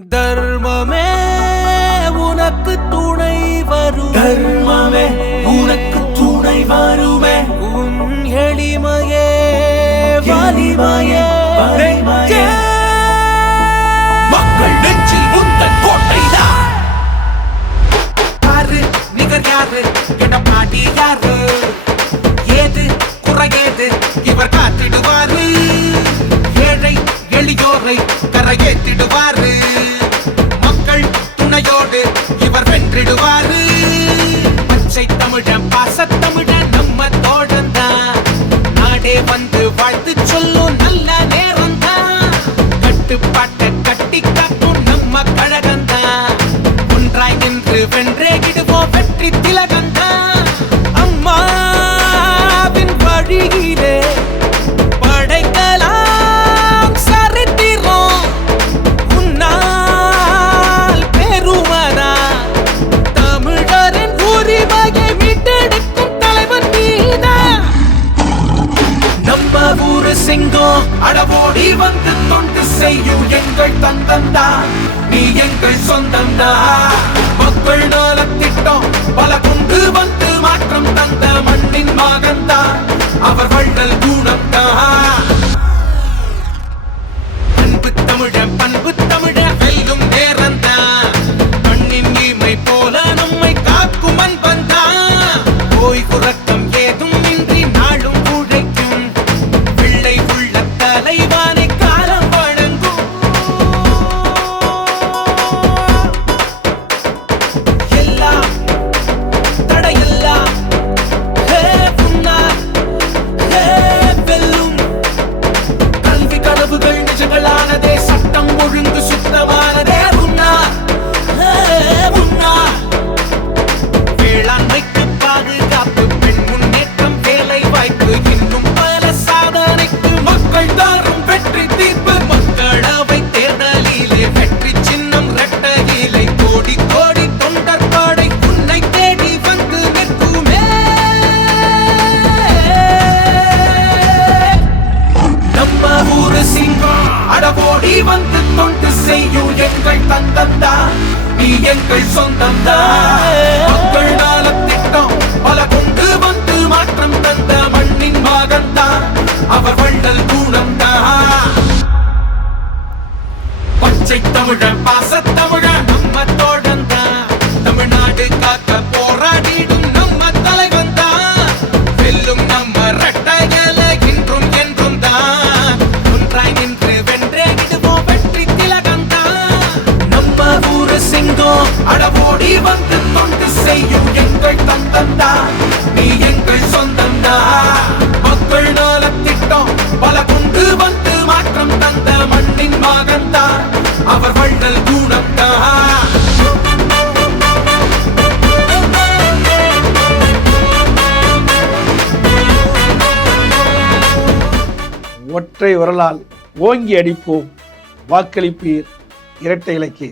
தர்மமே உனக்கு துணை வரும், தர்மமே உனக்கு துணை வருமே, உன் எளிமையே வலிமையே வலிமையே. மக்கள் நெஞ்சில் உந்தன் கோட்டைதான். யாரு நிகர் யாரு எடப்பாடி யாரு, ஏது குறையேது இவர் காத்திடுவாரு, ஏழை எளியோரை கரையேற்றிடுவாரு, மக்கள் துணையோடு இவர் வென்றிடுவாரு. பச்சை தமிழன் பாசத்தமிழன் நம்ம தோழந்தான், நாடே வந்து வாழ்த்து சொல்லும் நல்ல நேரம்தான், கட்டுப்பாட்டை கட்டி காக்கும் நம்ம கழகந்தான், ஒன்றாய் நின்று வென்றே கிடுவோம் வெற்றி திலகந்தான். அம்மாவின் வழியிலே படைக்கலாம் சரித்திரம், உன்னால் பெருமனா தமிழரின் உரிமையை மீட்டெடுக்கும் தலைவன் நீதான். நம்ம ஊரு சிங்கம் அடவோடி வந்து தொண்டு செய்யும் எங்கள் தந்தந்தா, நீ எங்கள் சொந்தந்தா. மக்கள் நலத்திட்டம் பல கொண்டு வந்து மாற்றம் தந்த மண்ணின் மகன்தா, அவர் வள்ளல் குணம்தா. அன்பு தமிழன் பண்பு தமிழன் வெல்லும் நேரந்தா, மண்ணின் நீமை போல நம்மை காக்கும் அன்பந்தா. போய் குறக்கம் ஏதும் இன்றி நாளும் உழைக்கும் பிள்ளை உள்ள தலைவானை காலம் வழங்கும். எல்லாம் தடையெல்லாம் முன்னால் வெல்லும், கல்வி கனவுகள் நிஜங்களானதே, சட்டம் ஒழுங்கு சுத்தமானதே முன்னால் முன்னால். வேளாண்மைக்கு பாதுகாப்பு, பெண் முன்னேற்றம், வேலை வாய்ப்பு, இன்னும் பல சாதனைக்கு மக்கள் தரும் வெற்றி தீர்ப்பு. மக்களவை தேர்தலிலே வெற்றி சின்னம் இரட்டையிலை, கோடி கோடி தொண்டர் படை உன்னை தேடி வந்து நிற்குமே. நம்ம ஊரு சிங்கம் அடவோடி வந்து தொண்டு செய்யும் எங்கள் தந்தந்தா, நீ எங்கள் சொந்தந்தா. மக்கள் நலத்திட்டம் பல கொண்டு வந்து மாற்றம் தந்த மண்ணின் மகன்தா, அவர் வள்ளல் குணம்தா. பச்சை தமிழன் பாசத்தமிழன் நம்ம தோழந்தா, தமிழ்நாடு காக்க போராடிடும் நம்ம தலைவன்தா, வெல்லும் நம்ம ரெட்டையல இன்றும் என்றும் தான், ஒன்றாய் நின்று வென்றே விடுவோம் வெற்றி திலகந்தா. நம்ம ஊரு சிங்கம் அடவோடி வந்து தொண்டு செய்யும் எங்கள் தந்தந்தா, நீ எங்கள் சொந்தந்தா. மக்கள் நலத்திட்டம் பல கொண்டு வந்து மாற்றம் தந்த மண்ணின் மகன்தா, அவர் வள்ளல் குணம்தா. ஒற்றை விரலால் ஓங்கி அடிப்போம், வாக்களிப்பீர் இரட்டை இலக்கிய.